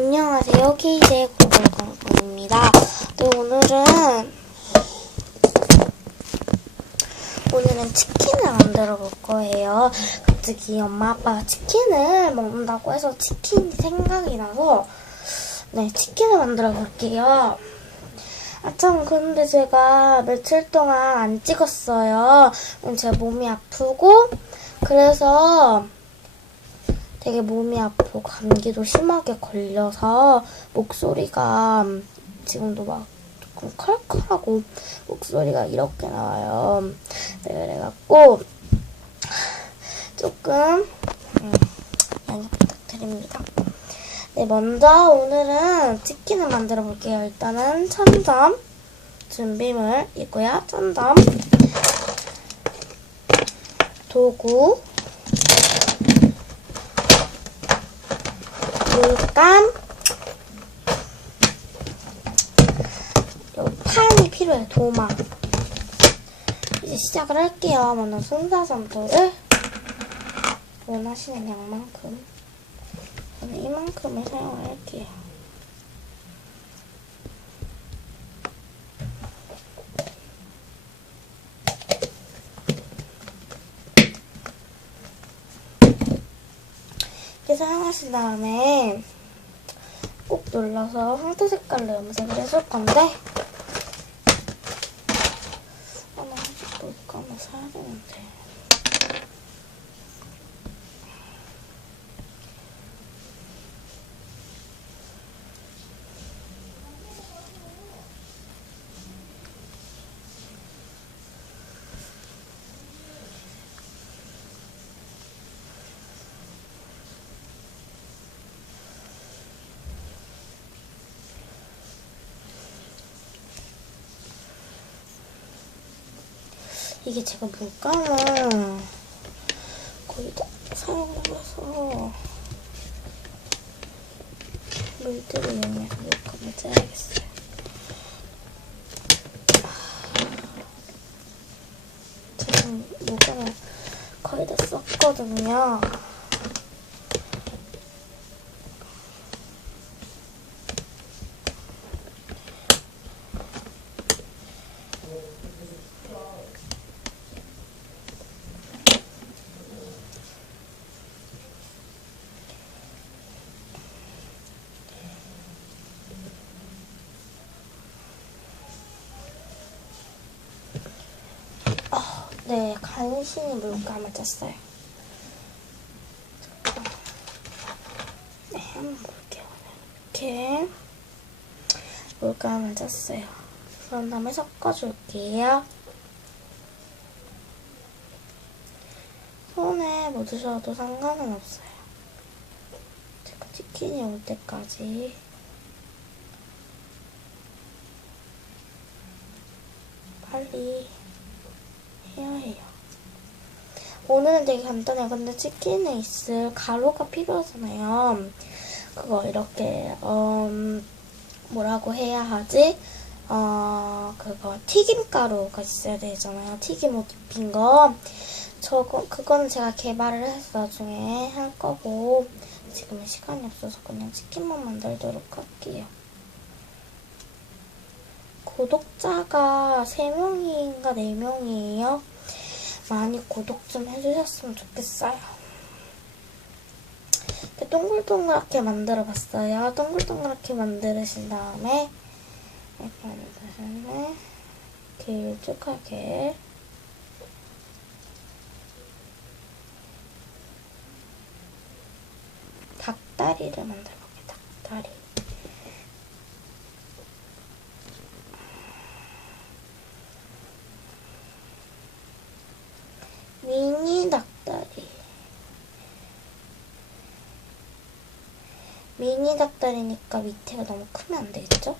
안녕하세요. KJ 고글건입니다. 네, 오늘은 오늘은 치킨을 만들어 볼 거예요. 갑자기 엄마 아빠가 치킨을 먹는다고 해서 치킨이 생각이 나서 네 치킨을 만들어 볼게요. 아 참 근데 제가 며칠 동안 안 찍었어요. 제 몸이 아프고 그래서 되게 몸이 아프고 감기도 심하게 걸려서 목소리가 지금도 막 조금 컬컬하고 목소리가 이렇게 나와요. 네, 그래갖고 조금 음, 양해 부탁드립니다. 네, 먼저 오늘은 치킨을 만들어 볼게요. 일단은 천점 준비물이고요. 천점 도구 요 판이 필요해요. 도마 이제 시작을 할게요. 먼저 손사점도를 원하시는 양만큼 저는 이만큼을 사용을 할게요. 이렇게 사용하신 다음에 꾹 눌러서 황토 색깔로 염색을 해줄 건데 하나 물감을 사야 되는데 이게 제가 물감을 거의 다 사용을 해서 물들을 이용해서 물감을 짜야겠어요. 지금 물감을 거의 다 썼거든요. 네, 간신히 물감을 짰어요. 네, 한번 볼게요. 이렇게 물감을 짰어요. 그런 다음에 섞어줄게요. 손에 묻으셔도 상관은 없어요. 제가 치킨이 올 때까지 빨리 해야 해요. 오늘은 되게 간단해요. 근데 치킨에 있을 가루가 필요하잖아요. 그거 이렇게 음, 뭐라고 해야 하지? 어 그거 튀김가루가 있어야 되잖아요. 튀김 옷 입힌 거. 저거 그거는 제가 개발을 해서 나중에 할 거고 지금은 시간이 없어서 그냥 치킨만 만들도록 할게요. 구독자가 3명인가 4명이에요. 많이 구독 좀 해주셨으면 좋겠어요. 이렇게 동글동글하게 만들어봤어요. 동글동글하게 만드신 다음에 이렇게 만드신 다음에 길쭉하게 닭다리를 만들어볼게요. 닭다리. 미니 닭다리. 미니 닭다리니까 밑에가 너무 크면 안 되겠죠?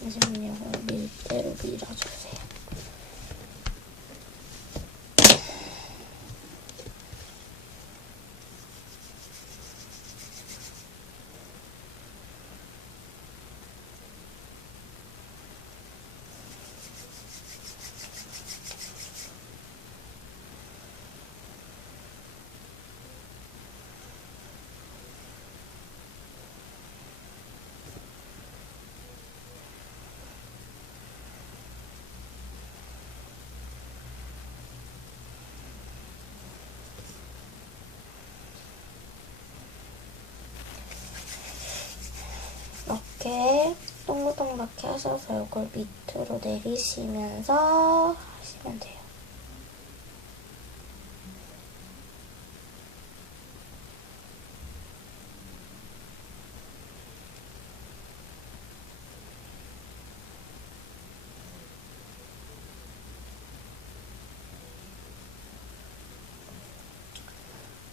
잠시만요. 밀대로 밀어주세요. 이렇게 동글동글하게 하셔서 이걸 밑으로 내리시면서 하시면 돼요.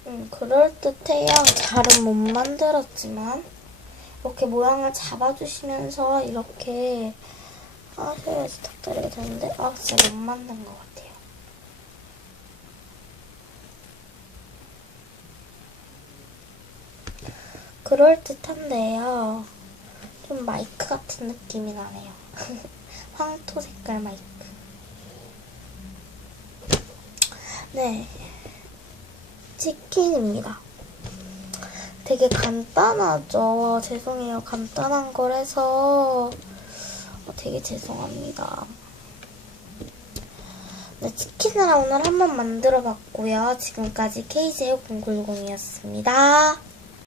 음, 그럴듯해요. 잘은 못 만들었지만 이렇게 모양을 잡아주시면서 이렇게 하셔야지 탁자리가 되는데 아 진짜 못 만든 것 같아요. 그럴듯한데요. 좀 마이크 같은 느낌이 나네요. 황토 색깔 마이크. 네. 치킨입니다. 되게 간단하죠. 죄송해요. 간단한 거라서 어, 되게 죄송합니다. 네, 치킨을 오늘 한번 만들어 봤고요. 지금까지 KJ090이었습니다.